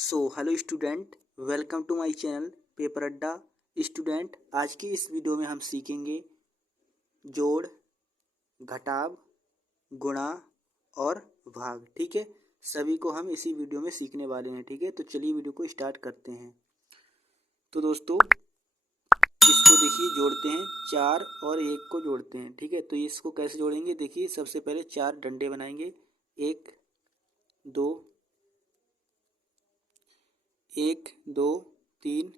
Hello student, welcome to my channel paper Adda. Student, आज की इस वीडियो में हम सीखेंगे जोड़, घटाव, गुणा और भाग। ठीक है, सभी को हम इसी वीडियो में सीखने वाले हैं। ठीक है, तो चलिए वीडियो को स्टार्ट करते हैं। तो दोस्तों, इसको देखिए जोड़ते हैं, 4 और 1 को जोड़ते हैं। ठीक है, तो इसको कैसे जोड़ेंगे, देखिए सबसे पहले 4 डंडे बनाएंगे। 1 2 3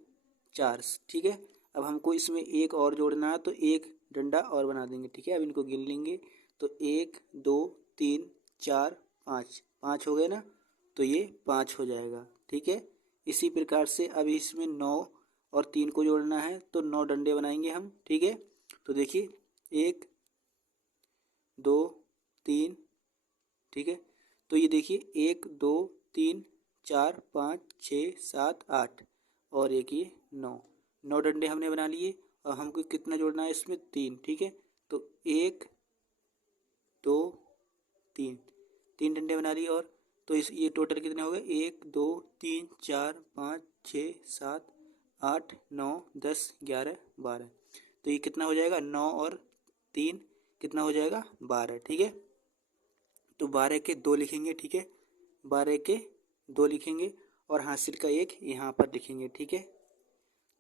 4। ठीक है, अब हमको इसमें एक और जोड़ना है, तो एक डंडा और बना देंगे। ठीक है, अब इनको गिन लेंगे, तो 1 2 3 4 5, 5 हो गए ना, तो ये 5 हो जाएगा। ठीक है, इसी प्रकार से अब इसमें 9 और 3 को जोड़ना है, तो 9 डंडे बनाएंगे हम। ठीक है, तो देखिए 1 2 3। ठीक है, तो ये देखिए 1 2 3 4 5 6 7 8 और एक ये 9 डंडे हमने बना लिए। और हमको कितना जोड़ना है इसमें, 3। ठीक है, तो 1 2 3, 3 डंडे बना लिए। और तो ये टोटल कितने हो गए, 1 2 3 4 5 6 7 8 9 10 11 12। तो ये कितना हो जाएगा, 9 और 3 कितना हो जाएगा, 12। ठीक है, तो 12 के 2 लिखेंगे। ठीक है, 12 के 2 लिखेंगे और हासिल का 1 यहाँ पर लिखेंगे। ठीक है,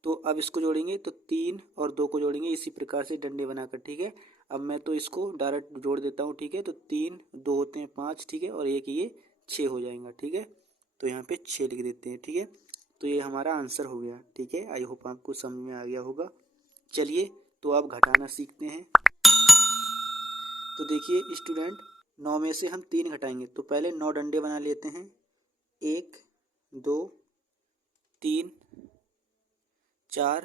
तो अब इसको जोड़ेंगे, तो 3 और 2 को जोड़ेंगे इसी प्रकार से डंडे बनाकर। ठीक है, अब मैं तो इसको डायरेक्ट जोड़ देता हूँ। ठीक है, तो 3 2 होते हैं 5। ठीक है, और एक ये 6 हो जाएगा। ठीक है, तो यहाँ पे 6 लिख देते हैं। ठीक है, तो ये हमारा आंसर हो गया। ठीक है, आई होप आपको समझ में आ गया होगा। चलिए, तो अब घटाना सीखते हैं। तो देखिए स्टूडेंट, 9 में से हम 3 घटाएंगे, तो पहले 9 डंडे बना लेते हैं। 1 2 3 4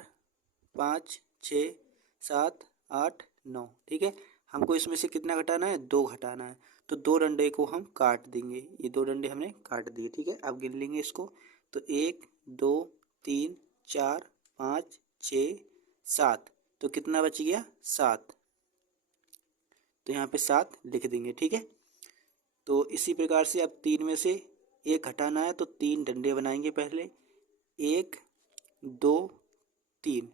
5 6 7 8 9। ठीक है, हमको इसमें से कितना घटाना है, 2 घटाना है, तो 2 डंडे को हम काट देंगे। ये 2 डंडे हमने काट दिए। ठीक है, अब गिन लेंगे इसको, तो 1 2 3 4 5 6 7, तो कितना बच गया, 7। तो यहाँ पे 7 लिख देंगे। ठीक है, तो इसी प्रकार से अब 3 में से 1 घटाना है, तो 3 डंडे बनाएंगे पहले। 1 2 3।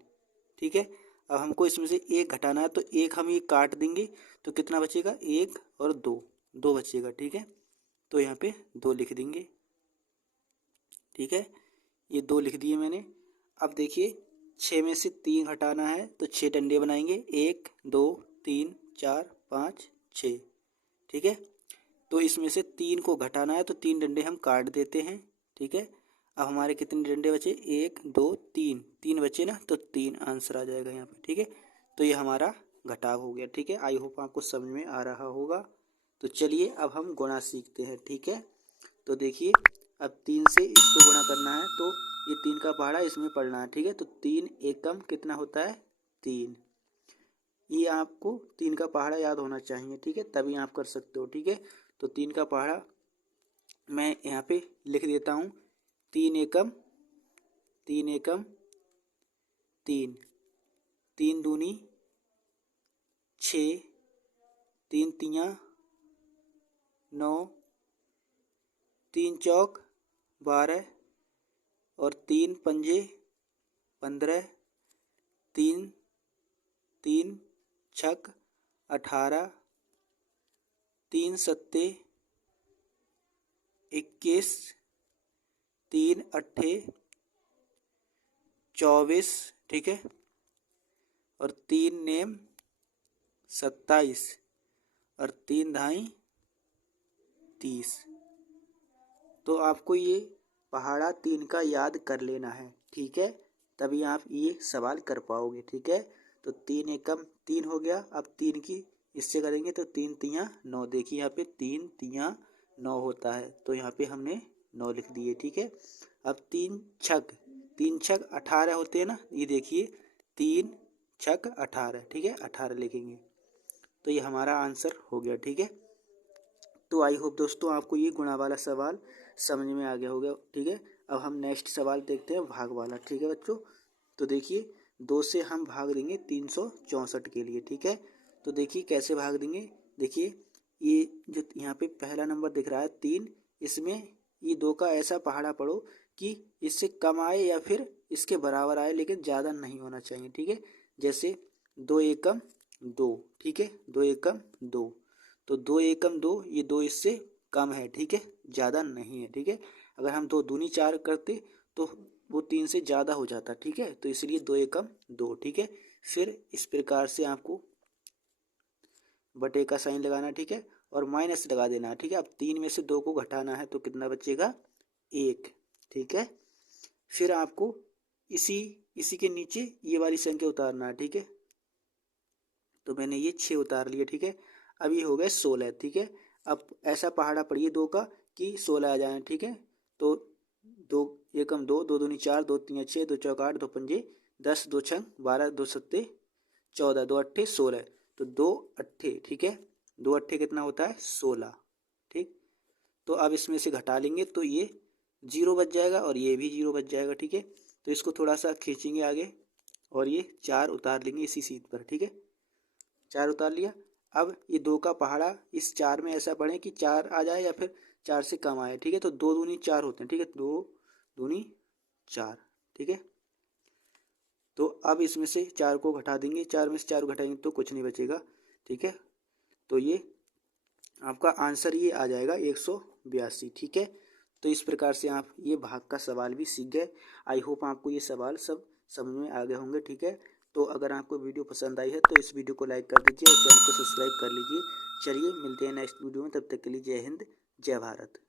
ठीक है, अब हमको इसमें से 1 घटाना है, तो 1 हम ये काट देंगे, तो कितना बचेगा, 1 और 2 बचेगा। ठीक है, तो यहाँ पे 2 लिख देंगे। ठीक है, ये 2 लिख दिए मैंने। अब देखिए 6 में से 3 घटाना है, तो 6 डंडे बनाएंगे। 1 2 3 4 5 6। ठीक है, तो इसमें से 3 को घटाना है, तो 3 डंडे हम काट देते हैं। ठीक है, अब हमारे कितने डंडे बचे, 1 2 3, 3 बचे ना, तो 3 आंसर आ जाएगा यहाँ पे। ठीक है, तो ये हमारा घटाव हो गया। ठीक है, आई होप आपको समझ में आ रहा होगा। तो चलिए अब हम गुणा सीखते हैं। ठीक है, तो देखिए अब 3 से इसको गुणा करना है, तो ये 3 का पहाड़ा इसमें पढ़ना है। ठीक है, तो 3 एकम कितना होता है, 3। ये आपको 3 का पहाड़ा याद होना चाहिए। ठीक है, तभी आप कर सकते हो। ठीक है, तो 3 का पहाड़ा मैं यहाँ पे लिख देता हूँ। 3 एकम 3 एकम 3, 3 दूनी 6, 3 तियाँ 9, 3 चौक 12 और 3 पंजे 15, 3 3 छक 18, 3 सत्ते 21, 3 अट्ठे 24। ठीक है, और 3 नेम 27 और 3 धाई 30। तो आपको ये पहाड़ा 3 का याद कर लेना है। ठीक है, तभी आप ये सवाल कर पाओगे। ठीक है, तो 3 एकम 3 हो गया। अब 3 की इससे करेंगे, तो 3 तियाँ 9। देखिए यहाँ पे 3 तियाँ 9 होता है, तो यहाँ पे हमने 9 लिख दिए। ठीक है, अब 3 छक 18 होते हैं ना, ये देखिए 3 छक 18। ठीक है, 18 लिखेंगे, तो ये हमारा आंसर हो गया। ठीक है, तो आई होप दोस्तों आपको ये गुणा वाला सवाल समझ में आ गया होगा। ठीक है, अब हम नेक्स्ट सवाल देखते हैं, भाग वाला। ठीक है बच्चों, तो देखिए 2 से हम भाग देंगे 364 के लिए। ठीक है, तो देखिए कैसे भाग देंगे। देखिए ये जो यहाँ पे पहला नंबर दिख रहा है 3, इसमें ये 2 का ऐसा पहाड़ा पढ़ो कि इससे कम आए या फिर इसके बराबर आए, लेकिन ज़्यादा नहीं होना चाहिए, ठीक है। जैसे 2 एकम 2, ठीक है, 2 एकम 2, तो 2 एकम 2, ये 2 इससे कम है, ठीक है, ज़्यादा नहीं है, ठीक है। अगर हम 2 दूनी 4 करते तो वो 3 से ज़्यादा हो जाता, ठीक है, तो इसलिए 2 एकम 2, ठीक है। फिर इस प्रकार से आपको बटे का साइन लगाना, ठीक है, और माइनस लगा देना है, ठीक है। अब 3 में से 2 को घटाना है तो कितना बचेगा, 1, ठीक है। फिर आपको इसी के नीचे ये वाली संख्या उतारना है, ठीक है। तो मैंने ये 6 उतार लिया, ठीक है। अब ये हो गए 16, ठीक है। अब ऐसा पहाड़ा पढ़िए 2 का कि 16 आ जाए, ठीक है। तो 2 एकम 2, 2 दूनी 4, 2 तीन 6, 2 चौक 8, 2 पंजे 10, 2 छंग 12, 2 सत्ते 14, 2 अट्ठे 16, तो 2 अट्ठे, ठीक है, 2 अट्ठे कितना होता है 16, ठीक। तो अब इसमें से घटा लेंगे तो ये 0 बच जाएगा और ये भी 0 बच जाएगा, ठीक है। तो इसको थोड़ा सा खींचेंगे आगे और ये 4 उतार लेंगे इसी सीट पर, ठीक है, 4 उतार लिया। अब ये 2 का पहाड़ा इस 4 में ऐसा पढ़ें कि 4 आ जाए या फिर 4 से कम आए, ठीक है। तो 2 दूनी 4 होते हैं, ठीक है, 2 दूनी 4, ठीक है। तो अब इसमें से 4 को घटा देंगे, 4 में से 4 घटाएंगे तो कुछ नहीं बचेगा, ठीक है। तो ये आपका आंसर ये आ जाएगा 182, ठीक है। तो इस प्रकार से आप ये भाग का सवाल भी सीख गए। आई होप आपको ये सवाल सब समझ में आ गए होंगे, ठीक है। तो अगर आपको वीडियो पसंद आई है तो इस वीडियो को लाइक कर दीजिए और चैनल को सब्सक्राइब कर लीजिए। चलिए मिलते हैं नेक्स्ट वीडियो में, तब तक के लिए जय हिंद, जय भारत।